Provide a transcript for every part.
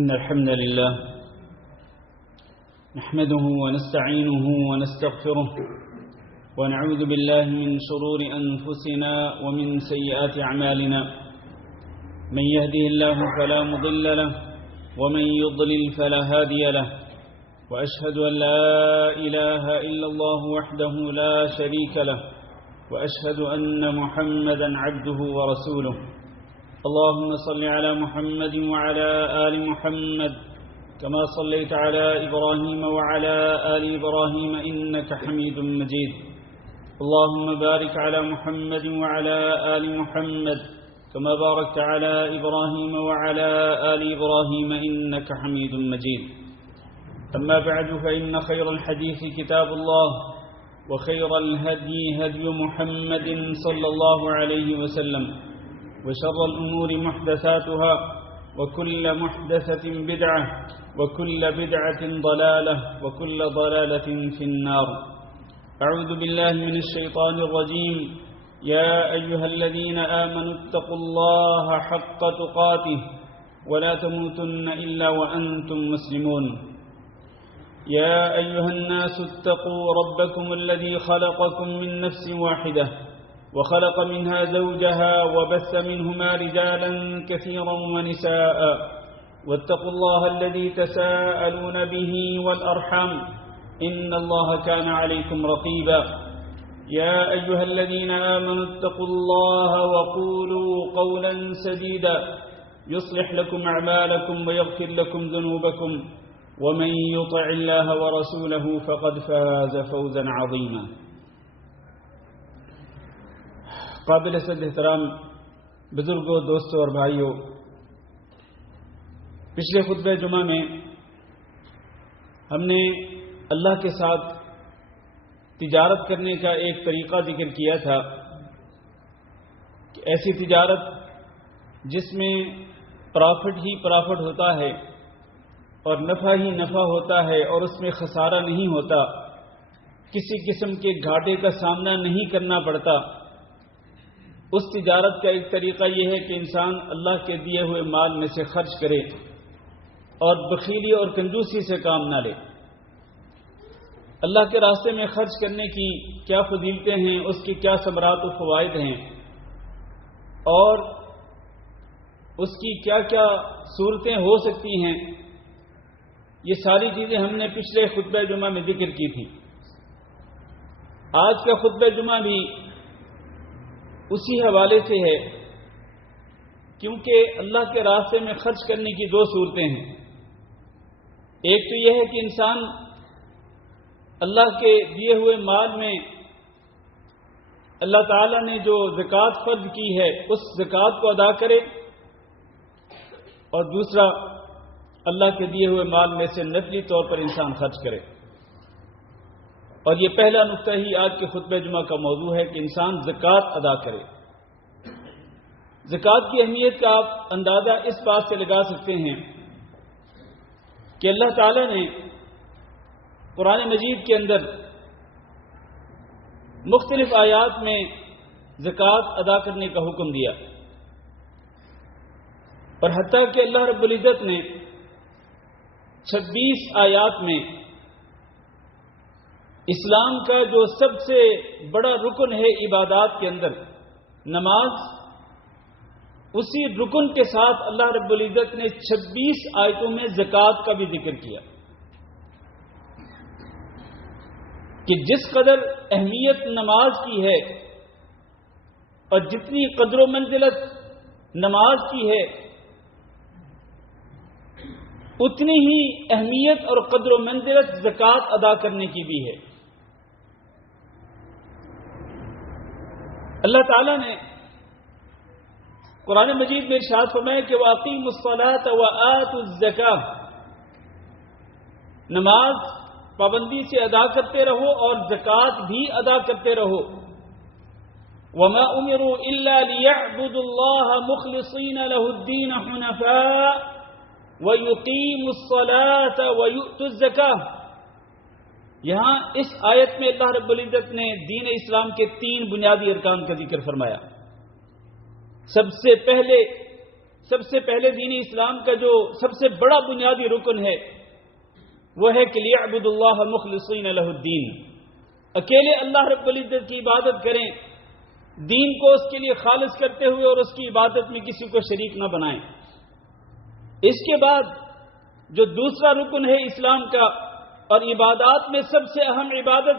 إن الحمد لله نحمده ونستعينه ونستغفره ونعوذ بالله من شرور أنفسنا ومن سيئات أعمالنا من يهده الله فلا مضل له ومن يضلل فلا هادي له وأشهد أن لا إله إلا الله وحده لا شريك له وأشهد أن محمدا عبده ورسوله اللهم صل على محمد وعلى آل محمد كما صليت على إبراهيم وعلى آل إبراهيم إنك حميد مجيد اللهم بارك على محمد وعلى آل محمد كما باركت على إبراهيم وعلى آل إبراهيم إنك حميد مجيد أما بعد فإن خير الحديث كتاب الله وخير الهدي هدي محمد صلى الله عليه وسلم وشر الأمور محدثاتها وكل محدثة بدعة وكل بدعة ضلالة وكل ضلالة في النار. أعوذ بالله من الشيطان الرجيم. يا أيها الذين آمنوا اتقوا الله حق تقاته ولا تموتن إلا وأنتم مسلمون. يا أيها الناس اتقوا ربكم الذي خلقكم من نفس واحدة وخلق منها زوجها وبث منهما رجالا كثيرا ونساء واتقوا الله الذي تساءلون به والأرحام إن الله كان عليكم رقيبا. يا أيها الذين آمنوا اتقوا الله وقولوا قولا سديدا يصلح لكم أعمالكم ويغفر لكم ذنوبكم ومن يطع الله ورسوله فقد فاز فوزا عظيما. قابل صد احترام بزرگوں، دوستوں اور بھائیوں، پچھلے خطبہ جمعہ میں ہم نے اللہ کے ساتھ تجارت کرنے کا ایک طریقہ ذکر کیا تھا کہ ایسی تجارت جس میں پرافٹ ہی پرافٹ ہوتا ہے اور نفع ہی نفع ہوتا ہے اور اس میں خسارہ نہیں ہوتا، کسی قسم کے گھاٹے کا سامنا نہیں کرنا پڑتا. اس تجارت کا ایک طریقہ یہ ہے کہ انسان اللہ کے دیے ہوئے مال میں سے خرچ کرے اور بخیلی اور کنجوسی سے کام نہ لے. اللہ کے راستے میں خرچ کرنے کی کیا فضیلتیں ہیں، اس کی کیا ثمرات و فوائد ہیں، اور اس کی کیا کیا صورتیں ہو سکتی ہیں، یہ ساری چیزیں ہم نے پچھلے خطبہ جمعہ میں ذکر کی تھی. آج کا خطبہ جمعہ بھی اسی حوالے سے ہے، کیونکہ اللہ کے راستے میں خرچ کرنے کی دو صورتیں ہیں. ایک تو یہ ہے کہ انسان اللہ کے دیے ہوئے مال میں اللہ تعالیٰ نے جو زکوٰۃ فرض کی ہے اس زکوٰۃ کو ادا کرے، اور دوسرا اللہ کے دیے ہوئے مال میں سے نفلی طور پر انسان خرچ کرے. اور یہ پہلا نقطہ ہی آج کے خطبہ جمعہ کا موضوع ہے کہ انسان زکوٰۃ ادا کرے. زکوٰۃ کی اہمیت کا آپ اندازہ اس بات سے لگا سکتے ہیں کہ اللہ تعالیٰ نے قرآن مجید کے اندر مختلف آیات میں زکوٰۃ ادا کرنے کا حکم دیا، اور حتیٰ کہ اللہ رب العزت نے 26 آیات میں اسلام کا جو سب سے بڑا رکن ہے عبادات کے اندر نماز، اسی رکن کے ساتھ اللہ رب العزت نے 26 آیتوں میں زکوٰۃ کا بھی ذکر کیا کہ جس قدر اہمیت نماز کی ہے اور جتنی قدر و منزلت نماز کی ہے، اتنی ہی اہمیت اور قدر و منزلت زکوٰۃ ادا کرنے کی بھی ہے. اللہ تعالیٰ نے قرآن مجید میں ارشاد فرمایا کہ وَأَقِیمُوا الصَّلَاةَ وَآتُوا الزَّکَاةَ، نماز پابندی سے ادا کرتے رہو اور زکوٰۃ بھی ادا کرتے رہو. وَمَا أُمِرُوا إِلَّا لِيَعْبُدُوا اللَّهَ مُخْلِصِينَ لَهُ الدِّينَ حُنَفَاءَ وَيُقِيمُوا الصَّلَاةَ وَيُؤْتُوا الزَّکَاةَ. یہاں اس آیت میں اللہ رب العزت نے دین اسلام کے 3 بنیادی ارکان کا ذکر فرمایا. سب سے پہلے سب سے پہلے دین اسلام کا جو سب سے بڑا بنیادی رکن ہے وہ ہے کہ لِيَعْبُدُوا اللَّهَ مُخْلِصِينَ لَهُ الدِّينَ، اکیلے اللہ رب العزت کی عبادت کریں، دین کو اس کے لیے خالص کرتے ہوئے اور اس کی عبادت میں کسی کو شریک نہ بنائیں۔ اس کے بعد جو دوسرا رکن ہے اسلام کا اور عبادات میں سب سے اہم عبادت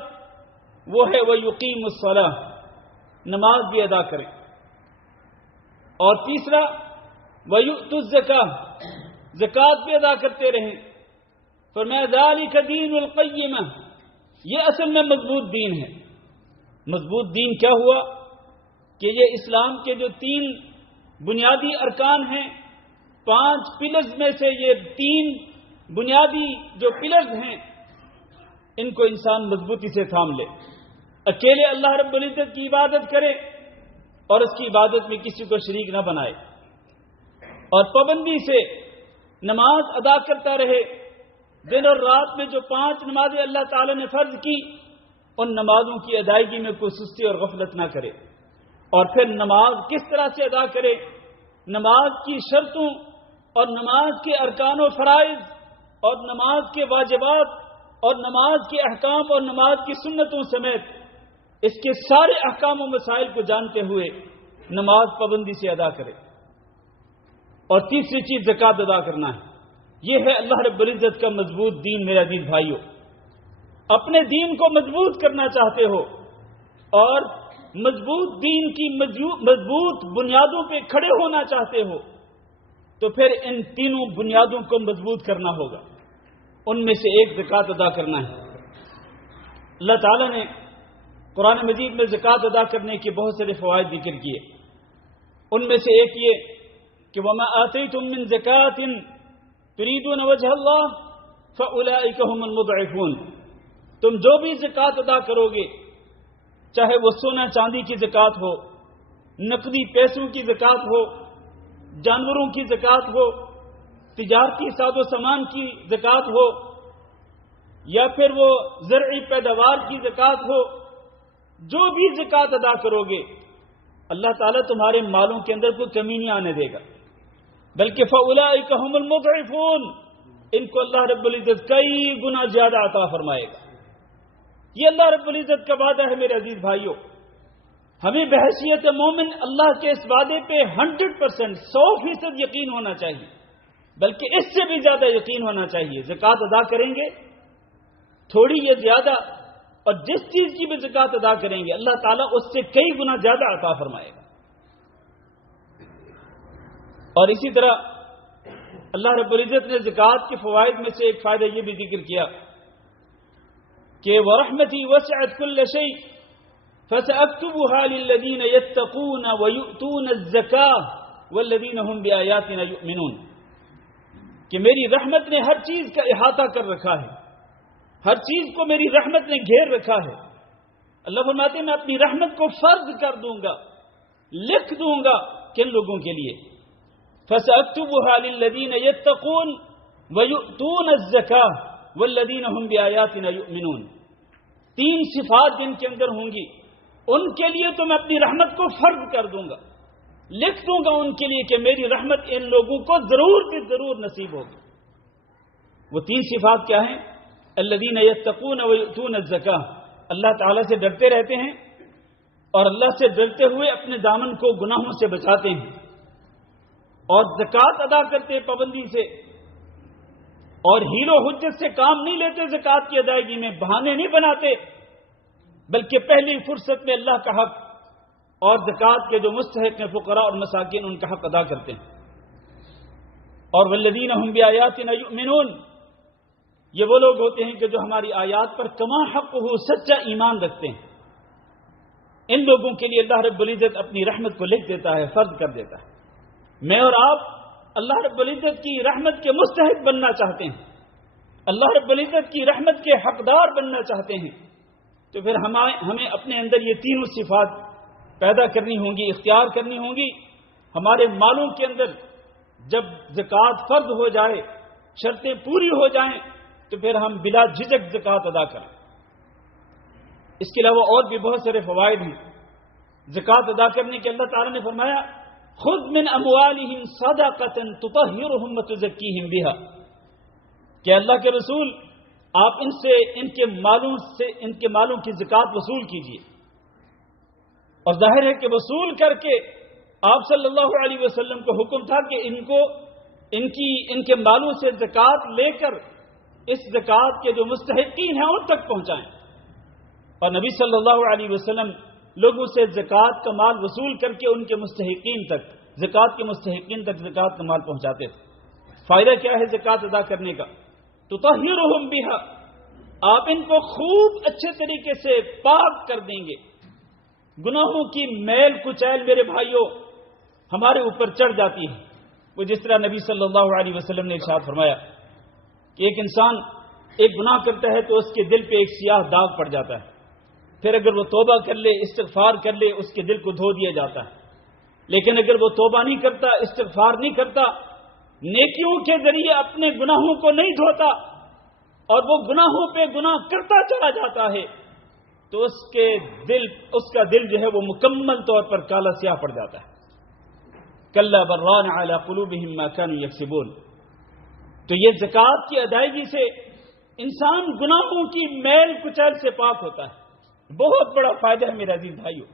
وہ ہے وَيُقِيمُ الصَّلَاةَ، نماز بھی ادا کریں، اور تیسرا وَيُؤْتُ الزَّكَاةَ، زکوٰۃ بھی ادا کرتے رہیں۔ فرمایا ذَلِكَ دِينُ الْقَيِّمَةِ، یہ اصل میں مضبوط دین ہے۔ مضبوط دین کیا ہوا کہ یہ اسلام کے جو 3 بنیادی ارکان ہیں، 5 پلرز میں سے یہ 3 بنیادی جو پلرز ہیں ان کو انسان مضبوطی سے تھام لے، اکیلے اللہ رب العزت کی عبادت کرے اور اس کی عبادت میں کسی کو شریک نہ بنائے، اور پابندی سے نماز ادا کرتا رہے۔ دن اور رات میں جو 5 نمازیں اللہ تعالی نے فرض کی، ان نمازوں کی ادائیگی میں کوئی سستی اور غفلت نہ کرے، اور پھر نماز کس طرح سے ادا کرے، نماز کی شرطوں اور نماز کے ارکان و فرائض اور نماز کے واجبات اور نماز کے احکام اور نماز کی سنتوں سمیت اس کے سارے احکام و مسائل کو جانتے ہوئے نماز پابندی سے ادا کرے۔ اور تیسری چیز زکوٰۃ ادا کرنا ہے۔ یہ ہے اللہ رب العزت کا مضبوط دین۔ میرے عزیز بھائیوں، اپنے دین کو مضبوط کرنا چاہتے ہو اور مضبوط دین کی مضبوط بنیادوں پہ کھڑے ہونا چاہتے ہو تو پھر ان تینوں بنیادوں کو مضبوط کرنا ہوگا۔ ان میں سے ایک زکوٰۃ ادا کرنا ہے۔ اللہ تعالیٰ نے قرآن مجید میں زکوٰۃ ادا کرنے کے بہت سارے فوائد ذکر کیے۔ ان میں سے ایک یہ کہ وَمَا آتَيْتُم مِّن زَكَاةٍ تُرِيدُونَ وَجْهَ اللَّهِ فَأُولَٰئِكَ هُمُ الْمُضْعِفُونَ، تم جو بھی زکوٰۃ ادا کرو گے، چاہے وہ سونا چاندی کی زکوٰۃ ہو، نقدی پیسوں کی زکوٰۃ ہو، جانوروں کی زکوٰۃ ہو، تجارتی ساز و سامان کی زکوٰۃ ہو، یا پھر وہ زرعی پیداوار کی زکوٰۃ ہو، جو بھی زکوٰۃ ادا کرو گے اللہ تعالیٰ تمہارے مالوں کے اندر کوئی کمی نہیں آنے دے گا، بلکہ فَأُولَٰئِكَ هُمُ الْمُضْعِفُونَ، ان کو اللہ رب العزت کئی گنا زیادہ عطا فرمائے گا۔ یہ اللہ رب العزت کا وعدہ ہے۔ میرے عزیز بھائیوں، ہمیں بحیثیت مومن اللہ کے اس وعدے پہ 100% 100% یقین ہونا چاہیے، بلکہ اس سے بھی زیادہ یقین ہونا چاہیے۔ زکوٰۃ ادا کریں گے تھوڑی یا زیادہ، اور جس چیز کی بھی زکوٰۃ ادا کریں گے اللہ تعالیٰ اس سے کئی گنا زیادہ عطا فرمائے گا۔ اور اسی طرح اللہ رب العزت نے زکوٰۃ کے فوائد میں سے ایک فائدہ یہ بھی ذکر کیا کہ وَرَحْمَتِي وَسِعَتْ كُلَّ شَيْءٍ فَسَأَكْتُبُهَا لِلَّذِينَ يَتَّقُونَ وَيُؤْتُونَ الزَّكَاةَ وَالَّذِينَ هُمْ بِآيَاتِنَا يُؤْمِنُونَ، کہ میری رحمت نے ہر چیز کا احاطہ کر رکھا ہے، ہر چیز کو میری رحمت نے گھیر رکھا ہے۔ اللہ فرماتے ہیں میں اپنی رحمت کو فرض کر دوں گا، لکھ دوں گا کن لوگوں کے لیے، فَسَأَكْتُبُهَا لِلَّذِينَ يَتَّقُونَ وَيُؤْتُونَ الزَّكَاةَ وَالَّذِينَ هُمْ بِآيَاتِنَا يُؤْمِنُونَ، 3 صفات جن کے اندر ہوں گی ان کے لیے تو میں اپنی رحمت کو فرض کر دوں گا، لکھ دوں گا ان کے لیے کہ میری رحمت ان لوگوں کو ضرور بھی ضرور نصیب ہوگی۔ وہ 3 صفات کیا ہیں؟ الذین یتقون ویؤتون الزکاۃ، اللہ تعالیٰ سے ڈرتے رہتے ہیں اور اللہ سے ڈرتے ہوئے اپنے دامن کو گناہوں سے بچاتے ہیں، اور زکوٰۃ ادا کرتے پابندی سے، اور ہیل و حجت سے کام نہیں لیتے زکوٰۃ کی ادائیگی میں، بہانے نہیں بناتے، بلکہ پہلی فرصت میں اللہ کا حق اور زکوٰۃ کے جو مستحق ہیں فقراء اور مساکین ان کا حق ادا کرتے ہیں۔ اور والذین هم بآیاتنا یؤمنون، یہ وہ لوگ ہوتے ہیں کہ جو ہماری آیات پر کما حق ہو سچا ایمان رکھتے ہیں۔ ان لوگوں کے لیے اللہ رب العزت اپنی رحمت کو لکھ دیتا ہے، فرض کر دیتا ہے۔ میں اور آپ اللہ رب العزت کی رحمت کے مستحق بننا چاہتے ہیں، اللہ رب العزت کی رحمت کے حقدار بننا چاہتے ہیں، تو پھر ہمیں اپنے اندر یہ 3 صفات پیدا کرنی ہوں گی، اختیار کرنی ہوں گی۔ ہمارے مالوں کے اندر جب زکوٰۃ فرض ہو جائے، شرطیں پوری ہو جائیں، تو پھر ہم بلا جھجک زکوٰۃ ادا کریں۔ اس کے علاوہ اور بھی بہت سارے فوائد ہیں زکوٰۃ ادا کرنے کے۔ اللہ تعالیٰ نے فرمایا خذ من اموالہم صدقۃ تطہرہم وتزکیہم بہا، کہ اللہ کے رسول آپ ان سے ان کے مالوں کی زکوٰۃ وصول کیجیے. اور ظاہر ہے کہ وصول کر کے آپ صلی اللہ علیہ وسلم کو حکم تھا کہ ان کے مالوں سے زکوٰۃ لے کر اس زکوٰۃ کے جو مستحقین ہیں ان تک پہنچائیں. اور نبی صلی اللہ علیہ وسلم لوگوں سے زکوٰۃ کا مال وصول کر کے ان کے مستحقین تک، زکوٰۃ کے مستحقین تک زکوٰۃ کا مال پہنچاتے تھے. فائدہ کیا ہے زکوٰۃ ادا کرنے کا؟ تطہرہم بہا، آپ ان کو خوب اچھے طریقے سے پاک کر دیں گے. گناہوں کی میل کچیل میرے بھائیوں ہمارے اوپر چڑھ جاتی ہے. وہ جس طرح نبی صلی اللہ علیہ وسلم نے ارشاد فرمایا کہ ایک انسان ایک گناہ کرتا ہے تو اس کے دل پہ ایک سیاہ داغ پڑ جاتا ہے، پھر اگر وہ توبہ کر لے، استغفار کر لے، اس کے دل کو دھو دیا جاتا ہے. لیکن اگر وہ توبہ نہیں کرتا، استغفار نہیں کرتا، نیکیوں کے ذریعے اپنے گناہوں کو نہیں دھوتا اور وہ گناہوں پہ گناہ کرتا چلا جاتا ہے، تو اس کا دل جو ہے وہ مکمل طور پر کالا سیاہ پڑ جاتا ہے. کلا بران علی قلوبہم ما کانوا یکسبون. تو یہ زکوٰۃ کی ادائیگی سے انسان گناہوں کی میل کچیل سے پاک ہوتا ہے. بہت بڑا فائدہ ہے میرے عزیز بھائیوں.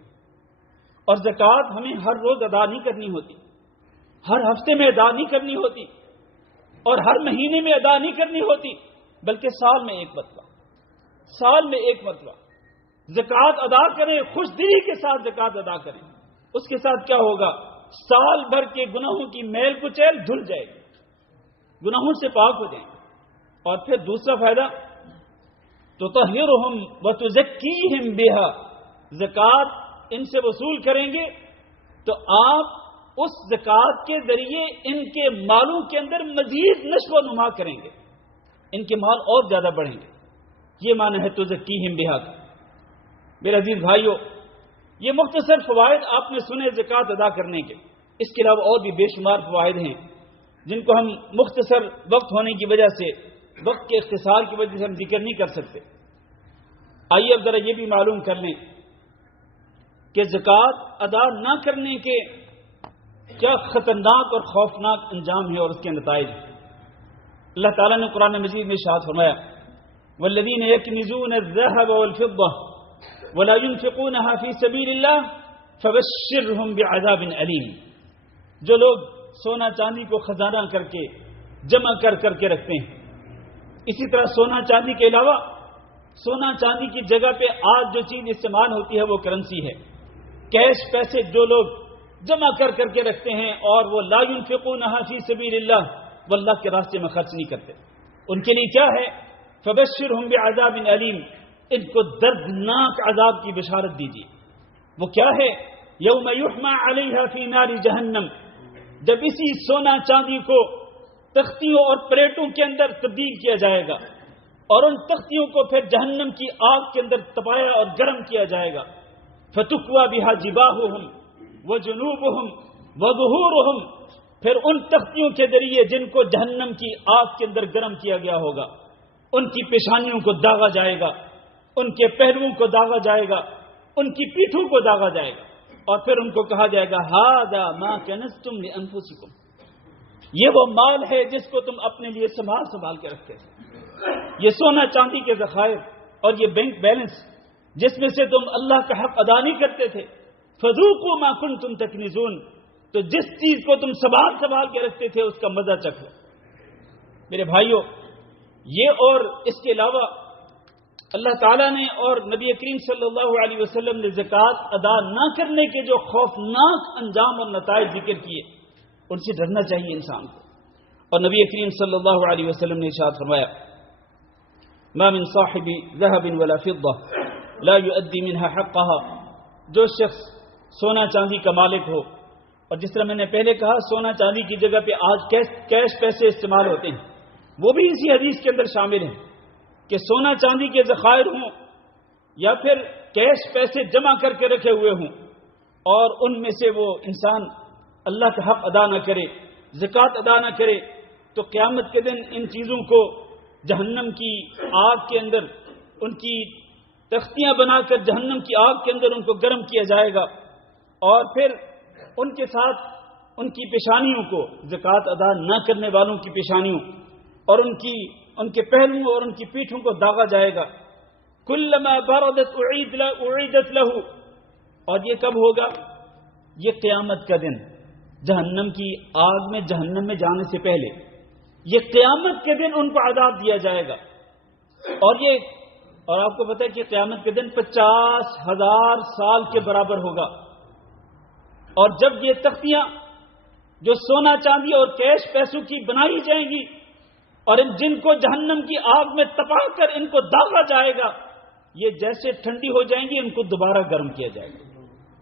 اور زکوٰۃ ہمیں ہر روز ادا نہیں کرنی ہوتی، ہر ہفتے میں ادا نہیں کرنی ہوتی، اور ہر مہینے میں ادا نہیں کرنی ہوتی، بلکہ سال میں ایک مرتبہ زکوٰۃ ادا کریں. خوش دلی کے ساتھ زکوٰۃ ادا کریں. اس کے ساتھ کیا ہوگا؟ سال بھر کے گناہوں کی میل کچیل دھل جائے گی، گناہوں سے پاک ہو جائیں. اور پھر دوسرا فائدہ تطہرہم وتزکیہم بہا، زکوٰۃ ان سے وصول کریں گے تو آپ اس زکوٰۃ کے ذریعے ان کے مالوں کے اندر مزید نشو و نما کریں گے، ان کے مال اور زیادہ بڑھیں گے. یہ معنی ہے تزکیہم بہا کا. میرے عزیز بھائیوں، یہ مختصر فوائد آپ نے سنے زکوٰۃ ادا کرنے کے. اس کے علاوہ اور بھی بے شمار فوائد ہیں جن کو ہم مختصر وقت ہونے کی وجہ سے، وقت کے اختصار کی وجہ سے ہم ذکر نہیں کر سکتے. آئیے اب ذرا یہ بھی معلوم کر لیں کہ زکوٰۃ ادا نہ کرنے کے کیا خطرناک اور خوفناک انجام ہے اور اس کے نتائج. اللہ تعالیٰ نے قرآن مجید میں ارشاد فرمایا والذین یکنزون الذهب والفضة ولا ينفقونها في سبيل الله فبشرهم بعذاب أليم. جو لوگ سونا چاندی کو خزانہ کر کے جمع کر کے رکھتے ہیں، اسی طرح سونا چاندی کے علاوہ سونا چاندی کی جگہ پہ آج جو چیز استعمال ہوتی ہے وہ کرنسی ہے، کیش پیسے جو لوگ جمع کر کے رکھتے ہیں اور وہ لا ينفقونها في سبيل الله، وہ اللہ کے راستے میں خرچ نہیں کرتے، ان کے لیے کیا ہے؟ فبشرهم بعذاب أليم، ان کو دردناک عذاب کی بشارت دیجیے. وہ کیا ہے؟ یوم یحمى علیہا فی نار جہنم، جب اسی سونا چاندی کو تختیوں اور پلیٹوں کے اندر تبدیل کیا جائے گا اور ان تختیوں کو پھر جہنم کی آگ کے اندر تپایا اور گرم کیا جائے گا. فتکوى بها جباہہم وجنوبہم وظہورہم، پھر ان تختیوں کے ذریعے جن کو جہنم کی آگ کے اندر گرم کیا گیا ہوگا ان کی پیشانیوں کو داغا جائے گا، ان کے پہلوؤں کو داغا جائے گا، ان کی پیٹھوں کو داغا جائے گا، اور پھر ان کو کہا جائے گا ھذا ما کنزتم لانفسکم، یہ وہ مال ہے جس کو تم اپنے لیے سنبھال کے رکھتے تھے. یہ سونا چاندی کے ذخائر اور یہ بینک بیلنس جس میں سے تم اللہ کا حق ادا نہیں کرتے تھے، فذوقوا ما کنتم تکنزون، تو جس چیز کو تم سنبھال کے رکھتے تھے اس کا مزہ چکھو. میرے بھائیوں، یہ اور اس کے علاوہ اللہ تعالیٰ نے اور نبی کریم صلی اللہ علیہ وسلم نے زکوٰۃ ادا نہ کرنے کے جو خوفناک انجام اور نتائج ذکر کیے ان سے ڈرنا چاہیے انسان کو. اور نبی کریم صلی اللہ علیہ وسلم نے ارشاد فرمایا ما من صاحب ذهب ولا فضة لا يؤدي منها حقها، جو شخص سونا چاندی کا مالک ہو، اور جس طرح میں نے پہلے کہا سونا چاندی کی جگہ پہ آج کیش پیسے استعمال ہوتے ہیں، وہ بھی اسی حدیث کے اندر شامل ہیں کہ سونا چاندی کے ذخائر ہوں یا پھر کیش پیسے جمع کر کے رکھے ہوئے ہوں اور ان میں سے وہ انسان اللہ کا حق ادا نہ کرے، زکوٰۃ ادا نہ کرے، تو قیامت کے دن ان چیزوں کو جہنم کی آگ کے اندر ان کی تختیاں بنا کر جہنم کی آگ کے اندر ان کو گرم کیا جائے گا، اور پھر ان کے ساتھ ان کی پیشانیوں کو، زکوٰۃ ادا نہ کرنے والوں کی پیشانیوں اور ان کے پہلوؤں اور ان کی پیٹھوں کو داغا جائے گا. کلما بردت اعیدت لہ. اور یہ کب ہوگا؟ یہ قیامت کا دن، جہنم کی آگ میں جہنم میں جانے سے پہلے یہ قیامت کے دن ان کو عذاب دیا جائے گا. اور آپ کو پتہ ہے کہ قیامت کے دن 50,000 سال کے برابر ہوگا. اور جب یہ تختیاں جو سونا چاندی اور کیش پیسوں کی بنائی جائیں گی اور جن کو جہنم کی آگ میں تپا کر ان کو داغا جائے گا، یہ جیسے ٹھنڈی ہو جائیں گی ان کو دوبارہ گرم کیا جائے گا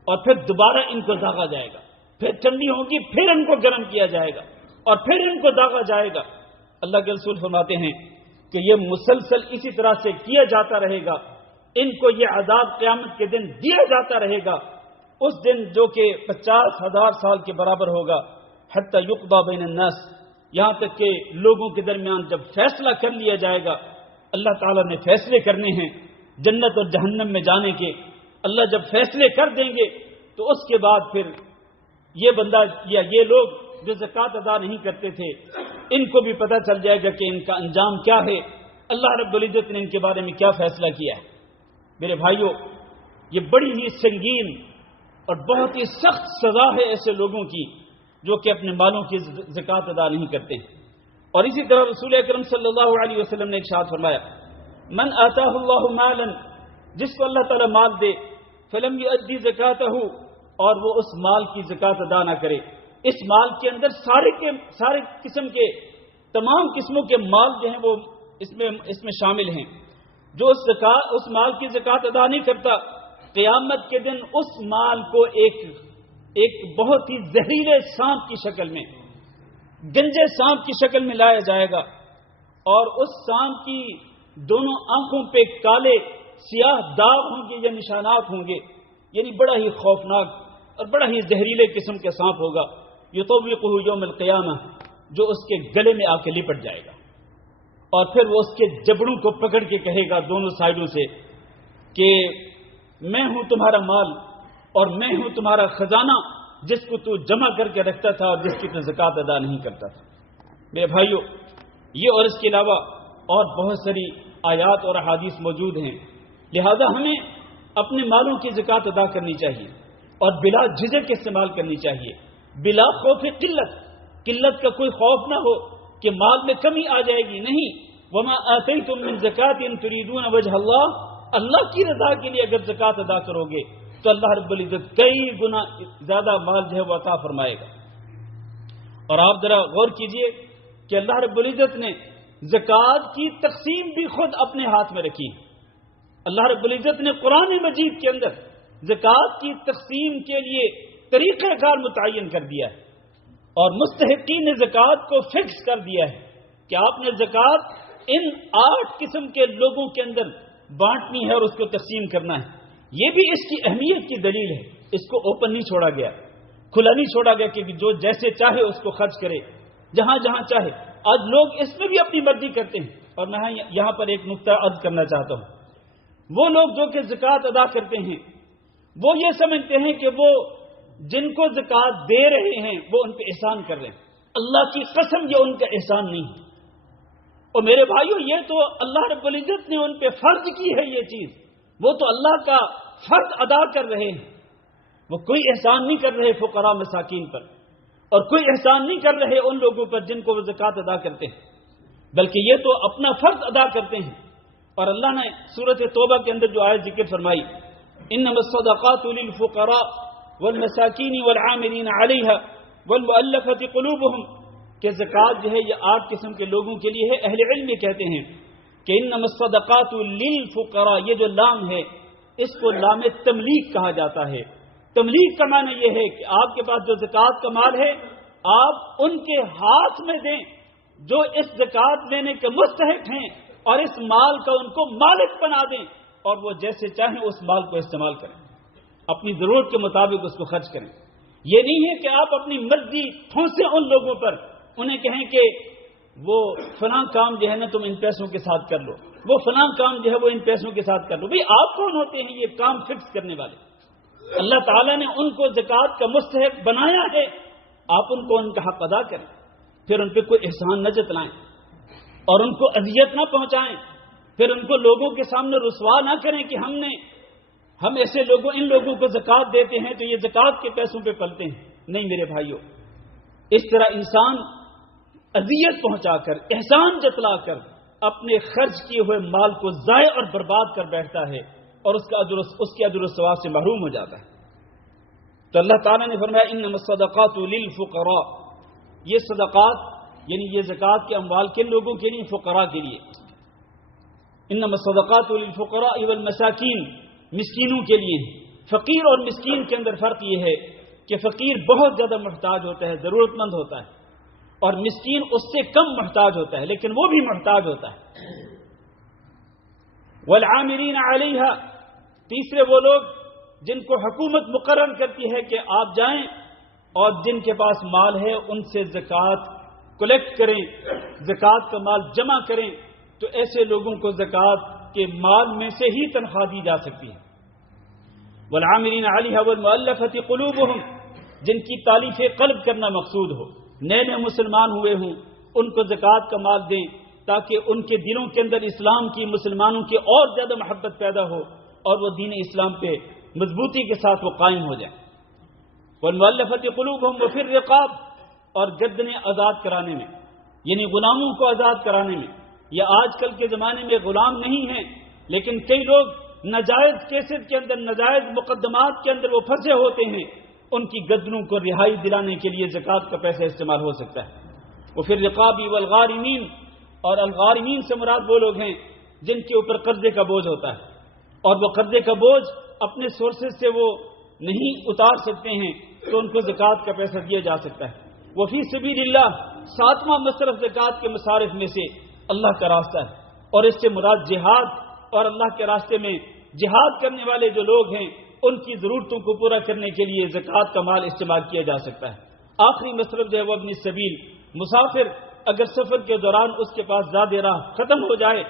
اور پھر دوبارہ ان کو داغا جائے گا، پھر ٹھنڈی ہوگی پھر ان کو گرم کیا جائے گا اور پھر ان کو داغا جائے گا. اللہ کے رسول فرماتے ہیں کہ یہ مسلسل اسی طرح سے کیا جاتا رہے گا. ان کو یہ عذاب قیامت کے دن دیا جاتا رہے گا، اس دن جو کہ 50,000 سال کے برابر ہوگا. حتی یقضی بین الناس، یہاں تک کہ لوگوں کے درمیان جب فیصلہ کر لیا جائے گا. اللہ تعالیٰ نے فیصلے کرنے ہیں جنت اور جہنم میں جانے کے. اللہ جب فیصلے کر دیں گے تو اس کے بعد پھر یہ بندہ یا یہ لوگ جو زکوٰۃ ادا نہیں کرتے تھے ان کو بھی پتہ چل جائے گا کہ ان کا انجام کیا ہے، اللہ رب العزت نے ان کے بارے میں کیا فیصلہ کیا ہے. میرے بھائیوں، یہ بڑی ہی سنگین اور بہت ہی سخت سزا ہے ایسے لوگوں کی جو کہ اپنے مالوں کی زکوٰۃ ادا نہیں کرتے. اور اسی طرح رسول اکرم صلی اللہ علیہ وسلم نے ارشاد فرمایا، من آتاہ اللہ مالا، جس کو اللہ تعالیٰ مال دے، فلم یؤدی زکاتہ، اور وہ اس مال کی زکوٰۃ ادا نہ کرے. اس مال کے اندر سارے قسم کے تمام قسموں کے مال جو ہیں وہ اس میں شامل ہیں. جو اس مال کی زکوٰۃ ادا نہیں کرتا، قیامت کے دن اس مال کو ایک بہت ہی زہریلے سانپ کی شکل میں، گنجے سانپ کی شکل میں لایا جائے گا اور اس سانپ کی دونوں آنکھوں پہ کالے سیاہ داغ ہوں گے یا نشانات ہوں گے. یعنی بڑا ہی خوفناک اور بڑا ہی زہریلے قسم کا سانپ ہوگا. یطوقہ یوم القیامہ، جو اس کے گلے میں آ کے لپٹ جائے گا اور پھر وہ اس کے جبڑوں کو پکڑ کے کہے گا دونوں سائڈوں سے کہ میں ہوں تمہارا مال اور میں ہوں تمہارا خزانہ جس کو تو جمع کر کے رکھتا تھا اور جس کی تو زکوٰۃ ادا نہیں کرتا تھا. میرے بھائیوں، یہ اور اس کے علاوہ اور بہت ساری آیات اور احادیث موجود ہیں. لہذا ہمیں اپنے مالوں کی زکوٰۃ ادا کرنی چاہیے اور بلا جھجک استعمال کرنی چاہیے، بلا خوف قلت کا کوئی خوف نہ ہو کہ مال میں کمی آ جائے گی. نہیں، وما آتیتم من زکاۃ تریدون وجہ اللہ، اللہ کی رضا کے لیے اگر زکوٰۃ ادا کرو گے تو اللہ رب العزت کئی گنا زیادہ مال جو ہے وہ عطا فرمائے گا. اور آپ ذرا غور کیجئے کہ اللہ رب العزت نے زکوٰۃ کی تقسیم بھی خود اپنے ہاتھ میں رکھی. اللہ رب العزت نے قرآن مجید کے اندر زکوٰۃ کی تقسیم کے لیے طریقہ کار متعین کر دیا ہے اور مستحقین زکوٰۃ کو فکس کر دیا ہے کہ آپ نے زکوٰۃ ان 8 قسم کے لوگوں کے اندر بانٹنی ہے اور اس کو تقسیم کرنا ہے. یہ بھی اس کی اہمیت کی دلیل ہے. اس کو اوپن نہیں چھوڑا گیا، کھلا نہیں چھوڑا گیا کہ جو جیسے چاہے اس کو خرچ کرے جہاں جہاں چاہے. آج لوگ اس میں بھی اپنی مرضی کرتے ہیں. اور میں یہاں پر ایک نقطہ عرض کرنا چاہتا ہوں. وہ لوگ جو کہ زکوٰۃ ادا کرتے ہیں وہ یہ سمجھتے ہیں کہ وہ جن کو زکوٰۃ دے رہے ہیں وہ ان پہ احسان کر رہے ہیں. اللہ کی قسم یہ ان کا احسان نہیں ہے. اور میرے بھائیوں، یہ تو اللہ رب العزت نے ان پہ فرض کی ہے یہ چیز. وہ تو اللہ کا فرض ادا کر رہے ہیں. وہ کوئی احسان نہیں کر رہے فقراء مساکین پر اور کوئی احسان نہیں کر رہے ان لوگوں پر جن کو وہ زکوٰۃ ادا کرتے ہیں، بلکہ یہ تو اپنا فرض ادا کرتے ہیں. اور اللہ نے سورۃ توبہ کے اندر جو آیت ذکر فرمائی، انما الصدقات للفقراء والمساکین والعاملین علیہا والمؤلفۃ قلوبہم، کہ زکوٰۃ جو ہے یہ 8 قسم کے لوگوں کے لیے ہے. اہل علم یہ کہتے ہیں کہ انما الصدقات للفقراء، یہ جو لام ہے اس کو لام تملیک کہا جاتا ہے. تملیک کا معنی یہ ہے کہ آپ کے پاس جو زکوٰۃ کا مال ہے آپ ان کے ہاتھ میں دیں جو اس زکوٰۃ لینے کے مستحق ہیں اور اس مال کا ان کو مالک بنا دیں اور وہ جیسے چاہیں اس مال کو استعمال کریں، اپنی ضرورت کے مطابق اس کو خرچ کریں. یہ نہیں ہے کہ آپ اپنی مرضی ٹھونسیں ان لوگوں پر، انہیں کہیں کہ وہ فلاں کام جو ہے نا تم ان پیسوں کے ساتھ کر لو، وہ فلاں کام جو ہے وہ ان پیسوں کے ساتھ کر لو. بھئی آپ کون ہوتے ہیں یہ کام فکس کرنے والے؟ اللہ تعالیٰ نے ان کو زکوٰۃ کا مستحق بنایا ہے آپ ان کو ان کا حق ادا کریں، پھر ان پہ کوئی احسان نہ جتلائیں اور ان کو اذیت نہ پہنچائیں، پھر ان کو لوگوں کے سامنے رسوا نہ کریں کہ ہم ایسے ان لوگوں کو زکوٰۃ دیتے ہیں تو یہ زکوٰۃ کے پیسوں پہ پلتے ہیں۔ نہیں میرے بھائیوں، اس طرح انسان اذیت پہنچا کر، احسان جتلا کر اپنے خرچ کیے ہوئے مال کو ضائع اور برباد کر بیٹھتا ہے اور اس کے اجر و ثواب سے محروم ہو جاتا ہے۔ تو اللہ تعالیٰ نے فرمایا انما الصدقات للفقراء، یہ صدقات یعنی یہ زکوٰۃ کے اموال کن لوگوں کے لیے؟ فقراء کے لیے۔ انما الصدقات للفقراء والمساکین، مسکینوں کے لیے۔ فقیر اور مسکین کے اندر فرق یہ ہے کہ فقیر بہت زیادہ محتاج ہوتا ہے، ضرورت مند ہوتا ہے، اور مسکین اس سے کم محتاج ہوتا ہے لیکن وہ بھی محتاج ہوتا ہے۔ والعاملین علیہا، تیسرے وہ لوگ جن کو حکومت مقرر کرتی ہے کہ آپ جائیں اور جن کے پاس مال ہے ان سے زکوٰۃ کلیکٹ کریں، زکوٰۃ کا مال جمع کریں، تو ایسے لوگوں کو زکوٰۃ کے مال میں سے ہی تنخواہ دی جا سکتی ہے۔ والعاملین علیہا والمؤلفۃ قلوبہم، جن کی تالیف قلب کرنا مقصود ہو، نئے مسلمان ہوئے ہوں، ان کو زکوٰۃ کا مال دیں تاکہ ان کے دلوں کے اندر اسلام کی، مسلمانوں کی اور زیادہ محبت پیدا ہو اور وہ دین اسلام پہ مضبوطی کے ساتھ وہ قائم ہو جائیں۔ والمؤلفۃ قلوبہم وفی الرقاب، اور گردنیں آزاد کرانے میں، یعنی غلاموں کو آزاد کرانے میں۔ یہ آج کل کے زمانے میں غلام نہیں ہیں، لیکن کئی لوگ ناجائز کیسٹ کے اندر، ناجائز مقدمات کے اندر وہ پھنسے ہوتے ہیں، ان کی گردنوں کو رہائی دلانے کے لیے زکوٰۃ کا پیسہ استعمال ہو سکتا ہے۔ وفی الرقاب والغارمین، اور الغارمین سے مراد وہ لوگ ہیں جن کے اوپر قرضے کا بوجھ ہوتا ہے اور وہ قرضے کا بوجھ اپنے سورسز سے وہ نہیں اتار سکتے ہیں، تو ان کو زکوٰۃ کا پیسہ دیا جا سکتا ہے۔ وفی سبیل اللہ، ساتواں مصرف زکوٰۃ کے مصارف میں سے اللہ کا راستہ ہے، اور اس سے مراد جہاد، اور اللہ کے راستے میں جہاد کرنے والے جو لوگ ہیں ان کی ضرورتوں کو پورا کرنے کے لیے زکوٰۃ کا مال استعمال کیا جا سکتا ہے۔ آخری مصرف جو ہے وہ ابن السبیل، مسافر اگر سفر کے دوران اس کے پاس زیادہ راہ ختم ہو جائے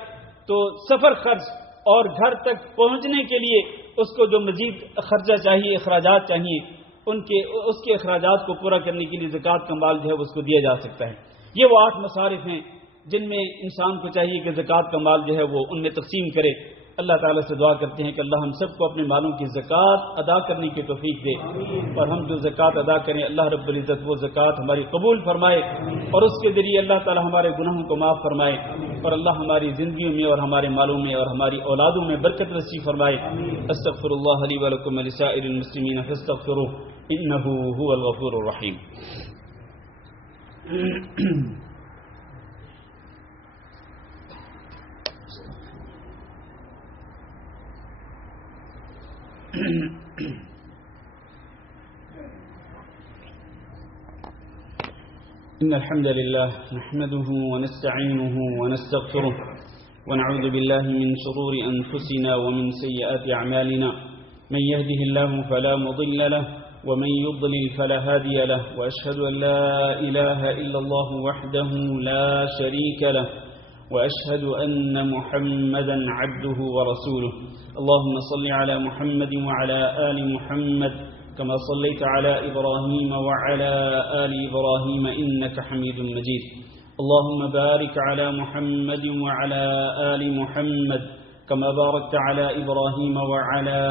تو سفر خرچ اور گھر تک پہنچنے کے لیے اس کو جو مزید خرچہ چاہیے، اخراجات چاہیے، اس کے اخراجات کو پورا کرنے کے لیے زکوٰۃ کا مال جو ہے اس کو دیا جا سکتا ہے۔ یہ وہ 8 مصارف ہیں جن میں انسان کو چاہیے کہ زکوٰۃ کا مال جو ہے وہ ان میں تقسیم کرے۔ اللہ تعالیٰ سے دعا کرتے ہیں کہ اللہ ہم سب کو اپنے مالوں کی زکوٰۃ ادا کرنے کی توفیق دے، اور ہم جو زکوٰۃ ادا کریں اللہ رب العزت وہ زکوٰۃ ہماری قبول فرمائے، اور اس کے ذریعے اللہ تعالیٰ ہمارے گناہوں کو معاف فرمائے، اور اللہ ہماری زندگیوں میں اور ہمارے مالوں میں اور ہماری اولادوں میں برکت نصیب فرمائے۔ استغفر اللہ لی ولکم ولسائر المسلمین فاستغفروہ انہ هو الغفور الرحیم۔ إن الحمد لله نحمده ونستعينه ونستغفره ونعوذ بالله من شرور أنفسنا ومن سيئات أعمالنا، من يهده الله فلا مضل له ومن يضلل فلا هادي له، وأشهد أن لا إله إلا الله وحده لا شريك له، وأشهد أن محمدا عبده ورسوله۔ اللهم صل على محمد وعلى آل محمد كما صليت على إبراهيم وعلى آل إبراهيم إنك حميد مجيد۔ اللهم بارك على محمد وعلى آل محمد كما باركت على إبراهيم وعلى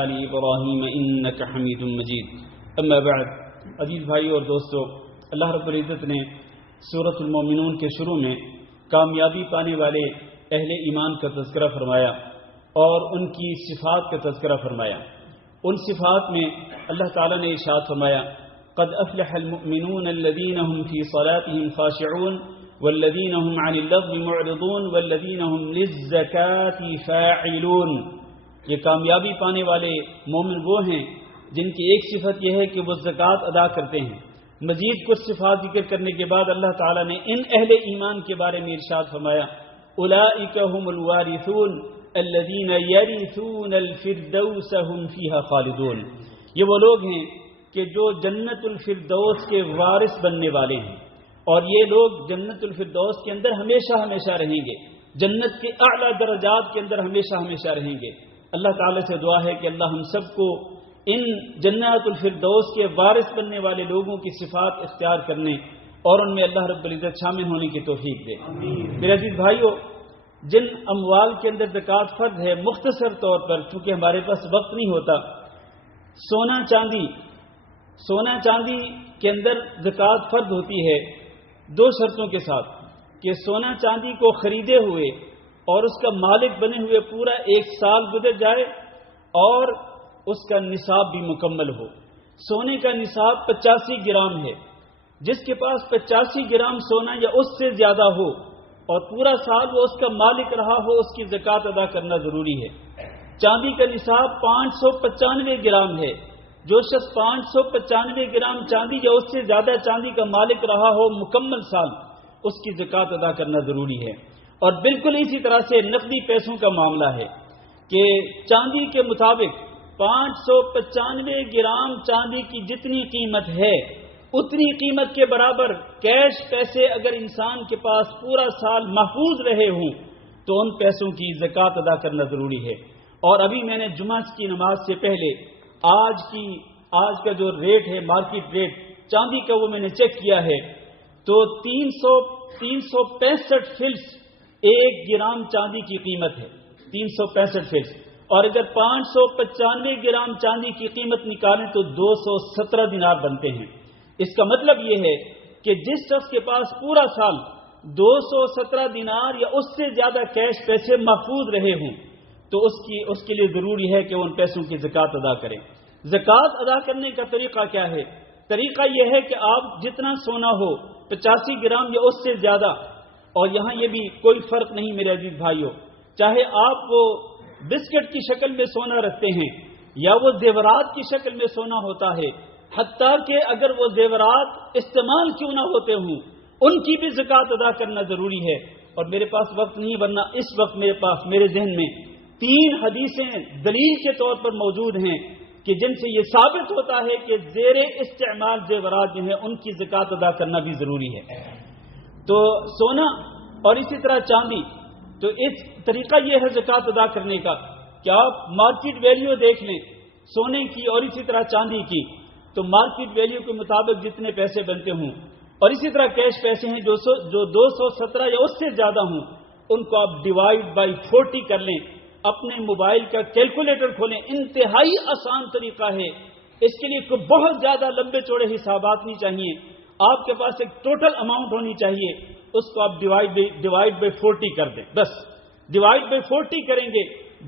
آل إبراهيم إنك حميد مجيد۔ أما بعد، عزیز بھائی اور دوستو، اللہ رب العزت نے سورۃ المومنون کے شروع میں کامیابی پانے والے اہل ایمان کا تذکرہ فرمایا اور ان کی صفات کا تذکرہ فرمایا۔ ان صفات میں اللہ تعالیٰ نے ارشاد فرمایا قد افلح المؤمنون الذين هم في صلاتهم خاشعون والذين هم عن اللغو معرضون والذين هم للزكاة فاعلون۔ یہ کامیابی پانے والے مومن وہ ہیں جن کی ایک صفت یہ ہے کہ وہ زکوٰۃ ادا کرتے ہیں۔ مزید کچھ صفات ذکر کرنے کے بعد اللہ تعالیٰ نے ان اہل ایمان کے بارے میں ارشاد فرمایا اولئک هم الوارثون الذین یرثون الفردوس هم فیہا خالدون۔ یہ وہ لوگ ہیں کہ جو جنت الفردوس کے وارث بننے والے ہیں، اور یہ لوگ جنت الفردوس کے اندر ہمیشہ ہمیشہ رہیں گے، جنت کے اعلیٰ درجات کے اندر ہمیشہ ہمیشہ رہیں گے۔ اللہ تعالیٰ سے دعا ہے کہ اللہ ہم سب کو ان جنات الفردوس کے وارث بننے والے لوگوں کی صفات اختیار کرنے اور ان میں اللہ رب العزت شامل ہونے کی توفیق دے۔ میرے عزیز بھائیو، جن اموال کے اندر زکوٰۃ فرض ہے، مختصر طور پر چونکہ ہمارے پاس وقت نہیں ہوتا، سونا چاندی کے اندر زکوٰۃ فرض ہوتی ہے دو شرطوں کے ساتھ، کہ سونا چاندی کو خریدے ہوئے اور اس کا مالک بنے ہوئے پورا 1 سال گزر جائے اور اس کا نصاب بھی مکمل ہو۔ سونے کا نصاب 85 گرام ہے، جس کے پاس 85 گرام سونا یا اس سے زیادہ ہو اور پورا سال وہ اس کا مالک رہا ہو، اس کی زکوٰۃ ادا کرنا ضروری ہے۔ چاندی کا نصاب 595 گرام ہے، جو شخص 595 گرام چاندی یا اس سے زیادہ چاندی کا مالک رہا ہو مکمل سال، اس کی زکوٰۃ ادا کرنا ضروری ہے۔ اور بالکل اسی طرح سے نقدی پیسوں کا معاملہ ہے کہ چاندی کے مطابق 595 گرام چاندی کی جتنی قیمت ہے اتنی قیمت کے برابر کیش پیسے اگر انسان کے پاس پورا سال محفوظ رہے ہوں تو ان پیسوں کی زکوٰۃ ادا کرنا ضروری ہے۔ اور ابھی میں نے جمعہ کی نماز سے پہلے آج کا جو ریٹ ہے، مارکیٹ ریٹ چاندی کا، وہ میں نے چیک کیا ہے تو 365 فلس 1 گرام چاندی کی قیمت ہے، 365 فلس۔ اور اگر 595 گرام چاندی کی قیمت نکالیں تو 217 دینار بنتے ہیں۔ اس کا مطلب یہ ہے کہ جس شخص کے پاس پورا سال 217 دینار یا اس سے زیادہ کیش پیسے محفوظ رہے ہوں تو اس کے لیے ضروری ہے کہ وہ ان پیسوں کی زکوٰۃ ادا کریں۔ زکوٰۃ ادا کرنے کا طریقہ کیا ہے؟ طریقہ یہ ہے کہ آپ جتنا سونا ہو 85 گرام یا اس سے زیادہ، اور یہاں یہ بھی کوئی فرق نہیں میرے عزیز بھائیوں، چاہے آپ وہ بسکٹ کی شکل میں سونا رکھتے ہیں یا وہ زیورات کی شکل میں سونا ہوتا ہے، حتیٰ کہ اگر وہ زیورات استعمال کیوں نہ ہوتے ہوں ان کی بھی زکوٰۃ ادا کرنا ضروری ہے۔ اور میرے پاس وقت نہیں، ورنہ اس وقت میرے ذہن میں 3 حدیثیں دلیل کے طور پر موجود ہیں کہ جن سے یہ ثابت ہوتا ہے کہ زیر استعمال زیورات جو ہیں ان کی زکوٰۃ ادا کرنا بھی ضروری ہے۔ تو سونا اور اسی طرح چاندی، تو اس طریقہ یہ ہے زکوٰۃ ادا کرنے کا کہ آپ مارکیٹ ویلیو دیکھ لیں سونے کی اور اسی طرح چاندی کی، تو مارکیٹ ویلیو کے مطابق جتنے پیسے بنتے ہوں، اور اسی طرح کیش پیسے ہیں جو 217 یا اس سے زیادہ ہوں، ان کو آپ ڈیوائڈ بائی 40 کر لیں، اپنے موبائل کا کیلکولیٹر کھولیں، انتہائی آسان طریقہ ہے۔ اس کے لیے کوئی بہت زیادہ لمبے چوڑے حسابات نہیں چاہیے، آپ کے پاس ایک ٹوٹل اماؤنٹ ہونی چاہیے، اس کو آپ ڈیوائڈ بائی 40 کر دیں، بس ڈیوائڈ بائی 40 کریں گے،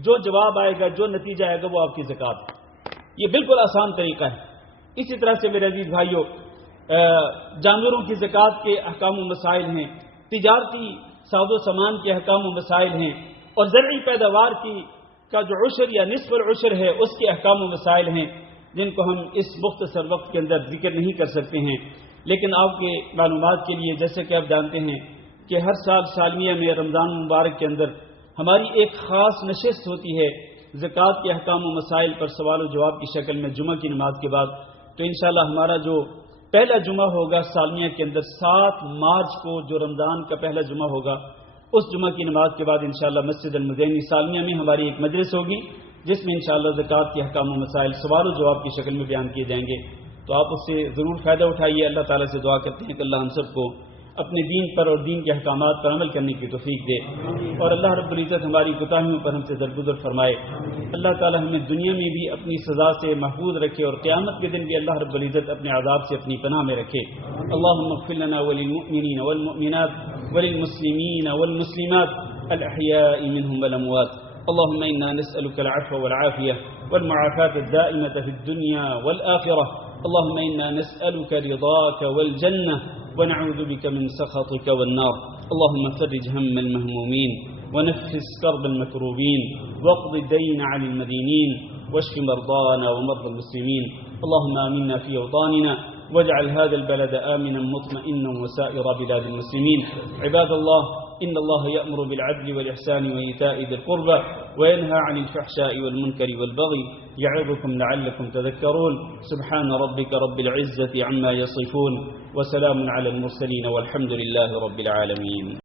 جو جواب آئے گا، جو نتیجہ آئے گا، وہ آپ کی زکوٰۃ ہے۔ یہ بالکل آسان طریقہ ہے۔ اسی طرح سے میرے عزیز بھائیوں، جانوروں کی زکوٰۃ کے احکام و مسائل ہیں، تجارتی ساز و سامان کے احکام و مسائل ہیں، اور زرعی پیداوار کا جو عشر یا نصف العشر ہے اس کے احکام و مسائل ہیں، جن کو ہم اس مختصر وقت کے اندر ذکر نہیں کر سکتے ہیں۔ لیکن آپ کے معلومات کے لیے، جیسے کہ آپ جانتے ہیں کہ ہر سال سالمیہ میں رمضان مبارک کے اندر ہماری ایک خاص نشست ہوتی ہے زکوٰۃ کے احکام و مسائل پر سوال و جواب کی شکل میں جمعہ کی نماز کے بعد۔ تو انشاءاللہ ہمارا جو پہلا جمعہ ہوگا سالمیہ کے اندر 7 مارچ کو، جو رمضان کا پہلا جمعہ ہوگا، اس جمعہ کی نماز کے بعد انشاءاللہ مسجد المدینی سالمیہ میں ہماری ایک مجلس ہوگی جس میں انشاءاللہ زکوٰۃ کے احکام و مسائل سوال و جواب کی شکل میں بیان کیے جائیں گے۔ تو آپ اس سے ضرور فائدہ اٹھائیے۔ اللہ تعالیٰ سے دعا کرتے ہیں کہ اللہ ہم سب کو اپنے دین پر اور دین کے احکامات پر عمل کرنے کی توفیق دے، اور اللہ رب العزت ہماری کوتاہیوں پر ہم سے درگزر فرمائے۔ اللہ تعالیٰ ہمیں دنیا میں بھی اپنی سزا سے محفوظ رکھے اور قیامت کے دن بھی اللہ رب العزت اپنے عذاب سے اپنی پناہ میں رکھے۔ اللہم اغفر لنا وللمؤمنین والمؤمنات وللمسلمین والمسلمات الأحياء منهم والأموات۔ اللهم إنا نسألك العفو والعافية والمعافاة الدائمة في الدنيا والآخرة۔ اللهم إنا نسألك رضاك والجنة ونعوذ بك من سخطك والنار۔ اللهم فرج هم المهمومين ونفس كرب المكروبين واقض الدين عن المدينين واشف مرضانا ومرضى المسلمين۔ اللهم آمنا في أوطاننا واجعل هذا البلد آمنا مطمئنا وسائر بلاد المسلمين۔ عباد الله، إن الله يأمر بالعدل والإحسان وإيتاء ذي القربى وينهى عن الفحشاء والمنكر والبغي يعظكم لعلكم تذكرون۔ سبحان ربك رب العزة عما يصفون وسلام على المرسلين والحمد لله رب العالمين۔